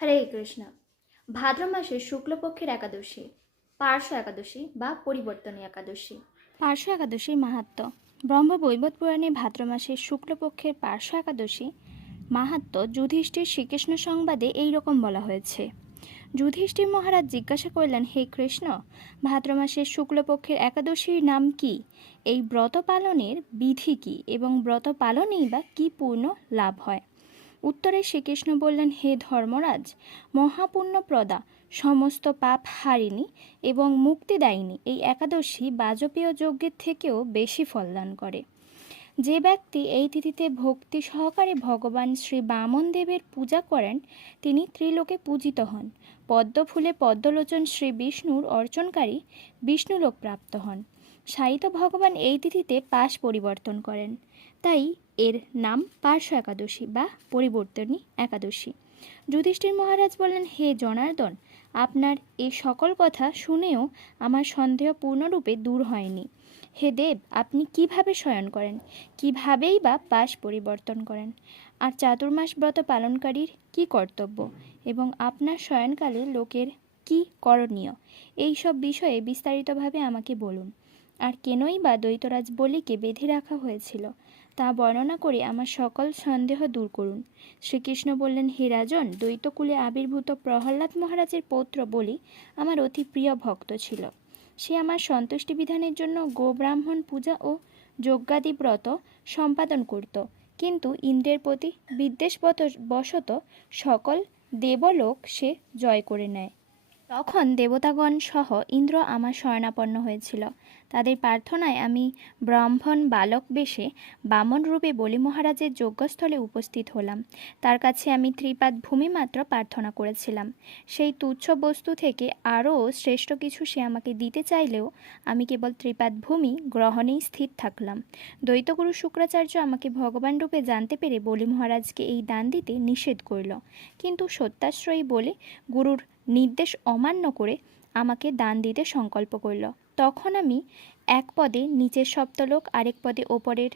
হরে কৃষ্ণ। ভাদ্র মাসের শুক্লপক্ষের একাদশী পার্শ্ব একাদশী বা পরিবর্তনী একাদশী। পার্শ্ব একাদশীর মাহাত্ম্য। ব্রহ্মবৈবর্ত পুরাণে ভাদ্র মাসের শুক্লপক্ষের পার্শ্ব একাদশী মাহাত্ম্য যুধিষ্ঠির শ্রীকৃষ্ণ সংবাদে এই রকম বলা হয়েছে। যুধিষ্ঠির মহারাজ জিজ্ঞাসা করলেন, হে কৃষ্ণ, ভাদ্র মাসের শুক্লপক্ষের একাদশীর নাম কি? এই ব্রত পালনের বিধি কি এবং ব্রত পালনেই বা কী পূর্ণ লাভ হয়? উত্তরে শ্রীকৃষ্ণ বললেন, হে ধর্মরাজ, মহাপুণ্যপ্রদা, সমস্ত পাপ হারিণী এবং মুক্তিদায়িনী এই একাদশী বাজপেয় যজ্ঞের থেকেও বেশি ফলদান করে। যে ব্যক্তি এই তিথিতে ভক্তি সহকারে ভগবান শ্রী বামন দেবের পূজা করেন তিনি ত্রিলোকে পূজিত হন। পদ্মফুলে পদ্মলোচন শ্রী বিষ্ণুর অর্চনকারী বিষ্ণুলোক প্রাপ্ত হন। সাহিত্য ভগবান এই তিথিতে পাশ পরিবর্তন করেন, তাই এর নাম পার্শ্ব একাদশী বা পরিবর্তনী একাদশী। যুধিষ্ঠির মহারাজ বললেন, হে জনার্দন, আপনার এই সকল কথা শুনেও আমার সন্দেহ পূর্ণরূপে দূর হয়নি। হে দেব, আপনি কিভাবে শয়ন করেন, কিভাবেই বা পাশ পরিবর্তন করেন, আর চাতুর্মাস ব্রত পালনকারীর কি কর্তব্য এবং আপনার শয়নকালে লোকের কি করণীয়, এই সব বিষয়ে বিস্তারিতভাবে আমাকে বলুন। আর কেনই বা দৈত্যরাজ বলিকে বেঁধে রাখা হয়েছিল তা বর্ণনা করে আমার সকল সন্দেহ দূর করুন। শ্রীকৃষ্ণ বললেন, হে রাজন, দৈত্যকুলে আবির্ভূত প্রহ্লাদ মহারাজের পৌত্র বলি আমার অতি প্রিয় ভক্ত ছিল। সে আমার সন্তুষ্টি বিধানের জন্য গোব্রাহ্মণ পূজা ও যজ্ঞাদি ব্রত সম্পাদন করত, কিন্তু ইন্দ্রের প্রতি বিদ্বেষবশত সকল দেবলোক সে জয় করে নেয়। তখন দেবতাগণ সহ ইন্দ্র আমার শরণাপন্ন হয়েছিল। তাদের প্রার্থনায় আমি ব্রাহ্মণ বালক বেশে বামন রূপে বলি মহারাজের যজ্ঞস্থলে উপস্থিত হলাম। তার কাছে আমি ত্রিপাদ ভূমি মাত্র প্রার্থনা করেছিলাম। সেই তুচ্ছ বস্তু থেকে আরও শ্রেষ্ঠ কিছু সে আমাকে দিতে চাইলেও আমি কেবল ত্রিপাদ ভূমি গ্রহণেই স্থির থাকলাম। দ্বৈতগুরু শুক্রাচার্য আমাকে ভগবান রূপে জানতে পেরে বলি মহারাজকে এই দান দিতে নিষেধ করল, কিন্তু সত্যাশ্রয়ী বলে গুরুর নির্দেশ অমান্য করে আমাকে দান দিতে সংকল্প করল। তখন আমি এক পদে নিচের সপ্তলোক, আরেক পদে ওপরের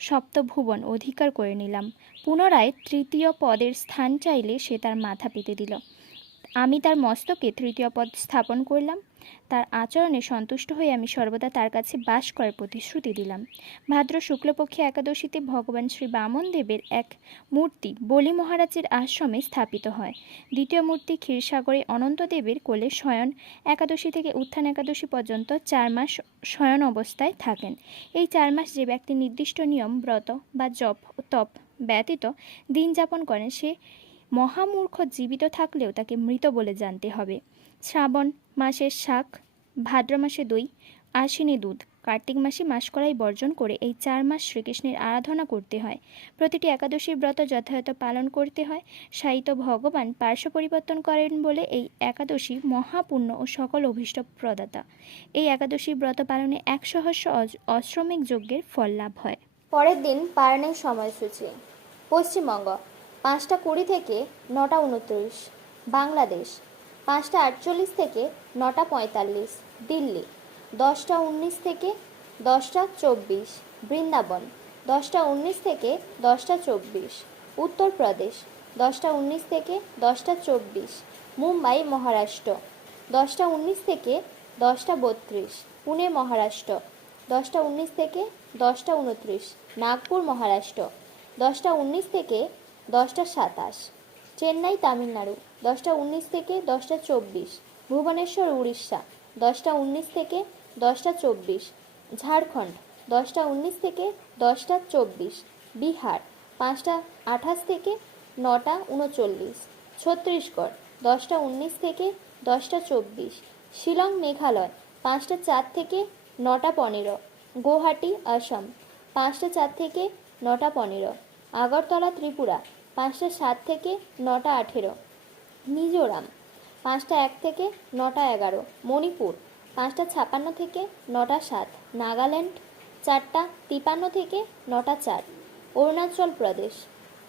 সপ্তভুবন অধিকার করে নিলাম। পুনরায় তৃতীয় পদের স্থান চাইলে সে তার মাথা পেতে দিল। আমি তার মস্তকে তৃতীয় পদ স্থাপন করলাম। তার আচরণে সন্তুষ্ট হয়ে আমি সর্বদা তার কাছে বাস করার প্রতিশ্রুতি দিলাম। ভাদ্র শুক্লপক্ষে একাদশীতে ভগবান শ্রী বামন দেবের এক মূর্তি বলি মহারাজের আশ্রমে স্থাপিত হয়। দ্বিতীয় মূর্তি ক্ষীরসাগরে অনন্তদেবের কোলে শয়ন একাদশী থেকে উত্থান একাদশী পর্যন্ত 4 মাস শয়ন অবস্থায় থাকেন। এই 4 মাস যে ব্যক্তি নির্দিষ্ট নিয়ম, ব্রত বা জপ ও তপ ব্যতীত দিন যাপন করেন সে মহামূর্খ, জীবিত থাকলেও তাকে মৃত বলে জানতে হবে। শ্রাবণ মাসের শাক, ভাদ্র মাসে দই, আশ্বিনে দুধ, কার্তিক মাসে মাসকলাই বর্জন করে এই 4 মাস শ্রীকৃষ্ণের আরাধনা করতে হয়। প্রতিটি একাদশীর ব্রত যথাযথ পালন করতে হয়। সাহিত্য ভগবান পার্শ্ব পরিবর্তন করেন বলে এই একাদশী মহাপুণ্য ও সকল অভীষ্ট প্রদাতা। এই একাদশীর ব্রত পালনে 1 সহস্র অশ্রমিক যজ্ঞের ফল লাভ হয়। পরের দিন পালনের সময়সূচি। পশ্চিমবঙ্গ 5টা 20 থেকে 9টা 29, বাংলাদেশ 5টা 48 থেকে 9টা 45, দিল্লি 10টা 19 থেকে 10টা 24, বৃন্দাবন 10টা 19 থেকে 10টা 24, উত্তরপ্রদেশ 10টা 19 থেকে 10টা 24, মুম্বাই মহারাষ্ট্র 10টা 19 থেকে 10টা 32, পুনে মহারাষ্ট্র 10টা 19 থেকে 10টা 29, নাগপুর মহারাষ্ট্র 10টা 19 থেকে 10টা 27, চেন্নাই তামিলনাড়ু 10টা 19 থেকে 10টা 24, ভুবনেশ্বর উড়িষ্যা 10টা 19 থেকে 10টা 24, ঝাড়খণ্ড 10টা 19 থেকে 10টা 24, বিহার 5টা 28 থেকে 9টা 39, ছত্তিশগড় 10টা 19 থেকে 10টা 24, শিলং মেঘালয় 5টা 4 থেকে 9টা 15, গুয়াহাটি আসাম 5টা 4 থেকে 9টা 15, আগরতলা ত্রিপুরা 5টা 7 থেকে 9টা 18, মিজোরাম 5টা 1 থেকে 9টা 11, মণিপুর 5টা 56 থেকে 9টা 7, নাগাল্যান্ড 4টা 53 থেকে 9টা 4, অরুণাচল প্রদেশ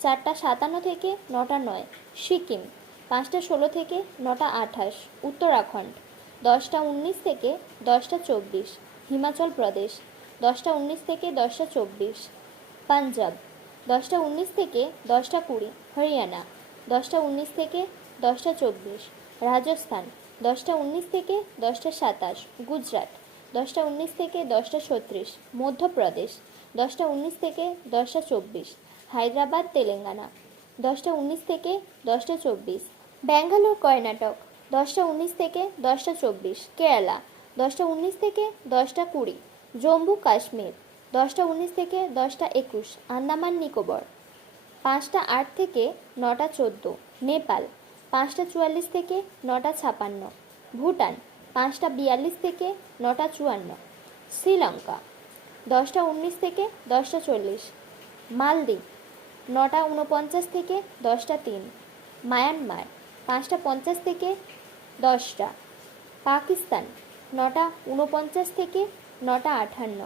4টা 57 থেকে 9টা 9, সিকিম 5টা 16 থেকে 9টা 28, উত্তরাখণ্ড 10টা 19 থেকে 10টা 24, হিমাচল প্রদেশ 10টা 19 থেকে 10টা 24, পাঞ্জাব 10টা 19 থেকে 10টা 20, হরিয়ানা 10টা 19 থেকে 10টা 24, রাজস্থান 10টা 19 থেকে 10টা 27, গুজরাট 10টা 19 থেকে 10টা 36, মধ্যপ্রদেশ 10টা 19 থেকে 10টা 24, হায়দ্রাবাদ তেলেঙ্গানা 10টা 19 থেকে 10টা 24, ব্যাঙ্গালোর কর্ণাটক 10টা 19 থেকে 10টা 24, কেরালা 10টা 19 থেকে 10টা 20, জম্মু কাশ্মীর 10টা 19 থেকে 10টা 21, আন্দামান নিকোবর 5টা 8 থেকে 9টা 14, নেপাল 5টা 44 থেকে 9টা 56, ভুটান 5টা 42 থেকে 9টা 54, শ্রীলঙ্কা 10টা 19 থেকে 10টা 40, মালদ্বীপ 9টা 49 থেকে 10টা 3, মায়ানমার 5টা 50 থেকে 10টা, পাকিস্তান 9টা 49 থেকে 9টা 58।